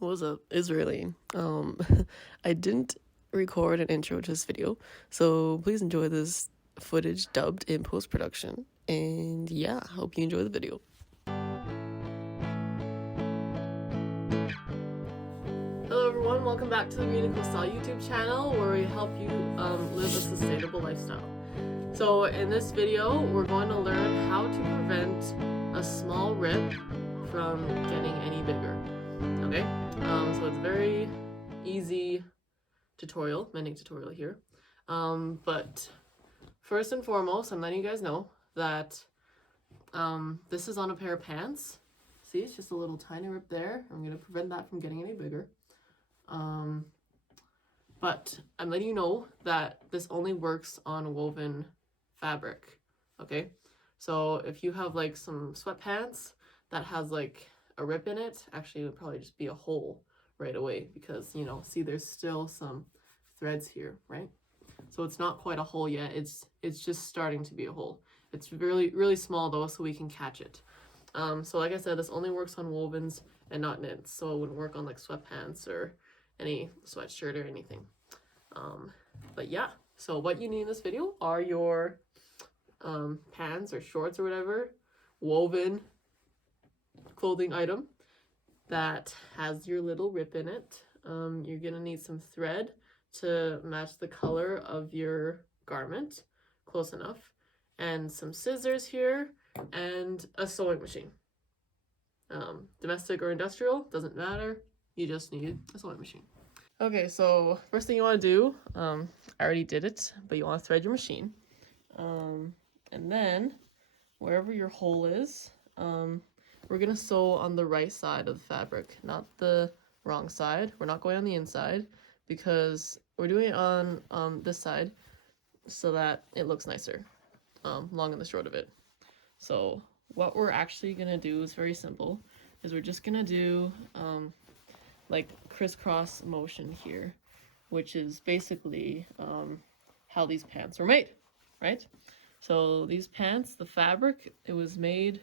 What's up? It's really. I didn't record an intro to this video, so please enjoy this footage dubbed in post-production. And yeah, hope you enjoy the video. Hello everyone, welcome back to the GreenecoStyle YouTube channel where we help you live a sustainable lifestyle. So in this video, we're going to learn how to prevent a small rip from getting any bigger. Okay, so it's a very easy tutorial, mending tutorial here. But first and foremost, I'm letting you guys know that this is on a pair of pants. See, it's just a little tiny rip there. I'm going to prevent that from getting any bigger. But I'm letting you know that this only works on woven fabric. Okay, so if you have like some sweatpants that has like a rip in it, actually it would probably just be a hole right away because, you know, see there's still some threads here, right? So it's not quite a hole yet, it's just starting to be a hole. It's really small though, so we can catch it. So like I said, this only works on wovens and not knits, so it wouldn't work on like sweatpants or any sweatshirt or anything. But yeah, so what you need in this video are your pants or shorts or whatever, woven clothing item that has your little rip in it. You're gonna need some thread to match the color of your garment, close enough, and some scissors here, and a sewing machine. Domestic or industrial, doesn't matter, you just need a sewing machine. Okay, so first thing you want to do, I already did it, but you want to thread your machine. And then wherever your hole is, we're gonna sew on the right side of the fabric, not the wrong side. We're not going on the inside because we're doing it on this side so that it looks nicer, long and the short of it. So what we're actually gonna do is very simple, is we're just gonna do like crisscross motion here, which is basically how these pants were made, right? So these pants, the fabric, it was made,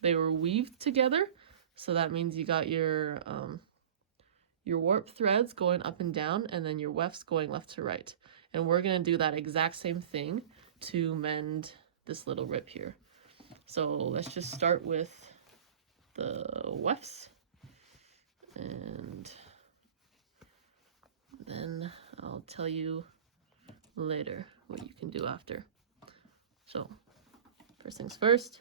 they were weaved together. So that means you got your warp threads going up and down, and then your wefts going left to right. And we're gonna do that exact same thing to mend this little rip here. So let's just start with the wefts, and then I'll tell you later what you can do after. So first things first,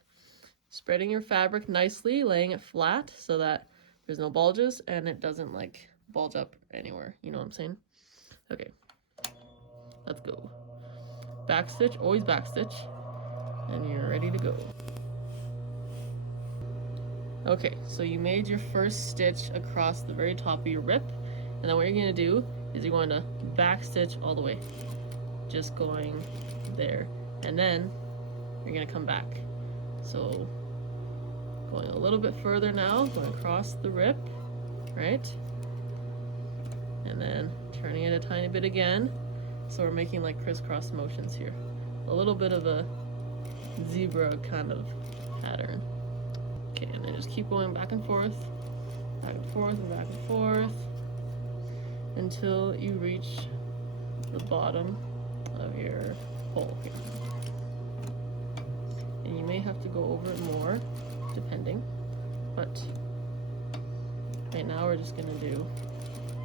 spreading your fabric nicely, laying it flat so that there's no bulges and it doesn't like bulge up anywhere, you know what I'm saying? Okay, let's go. Backstitch, always backstitch, and you're ready to go. Okay, so you made your first stitch across the very top of your rip, and then what you're going to do is you're going to backstitch all the way, just going there, and then you're going to come back. So going a little bit further now, going across the rip, right? And then turning it a tiny bit again. So we're making like crisscross motions here. A little bit of a zebra kind of pattern. Okay, and then just keep going back and forth, back and forth, and back and forth, until you reach the bottom of your hole here. And you may have to go over it more, depending, but right now we're just gonna do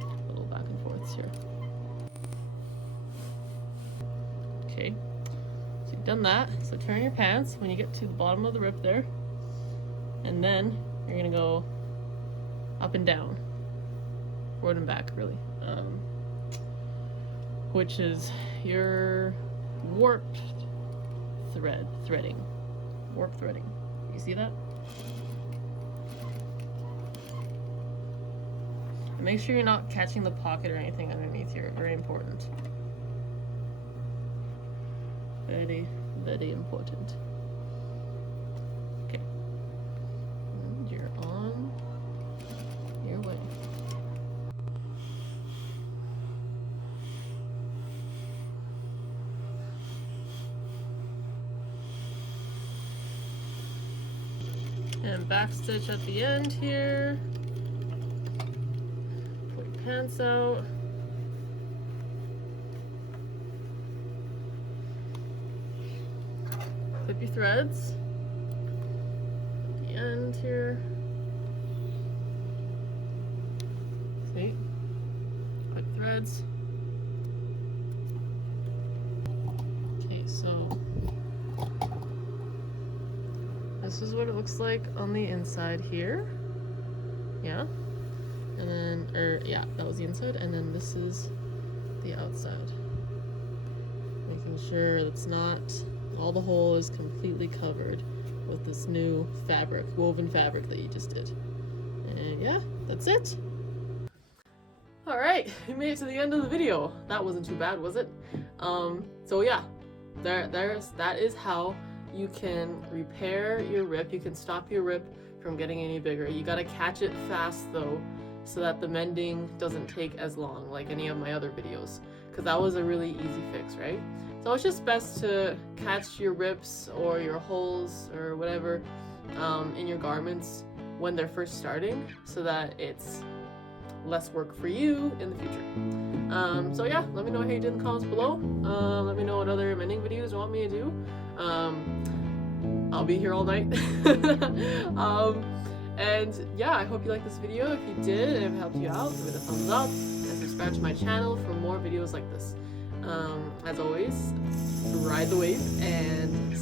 a little back and forths here. Okay, so you've done that. So turn your pants when you get to the bottom of the rip there, and then you're gonna go up and down, forward and back, really, which is your warped threading. Warp threading. You see that? And make sure you're not catching the pocket or anything underneath here. Very important. Very, very important. Okay. And you're on your way. And backstitch at the end here. pants out. Clip your threads at the end here. See? Clip threads. Okay, so this is what it looks like on the inside here. Yeah. And then, yeah, that was the inside, and then this is the outside. Making sure it's not, all the hole is completely covered with this new fabric, woven fabric that you just did. And yeah, that's it. All right, we made it to the end of the video. That wasn't too bad, was it? So yeah, that is how you can repair your rip. You can stop your rip from getting any bigger. You gotta catch it fast though, so that the mending doesn't take as long like any of my other videos, because that was a really easy fix, right? So it's just best to catch your rips or your holes or whatever in your garments when they're first starting, so that it's less work for you in the future. So yeah, let me know how you did in the comments below. Let me know what other mending videos you want me to do. I'll be here all night. And yeah, I hope you liked this video. If you did and it helped you out, give it a thumbs up and subscribe to my channel for more videos like this. As always, ride the wave and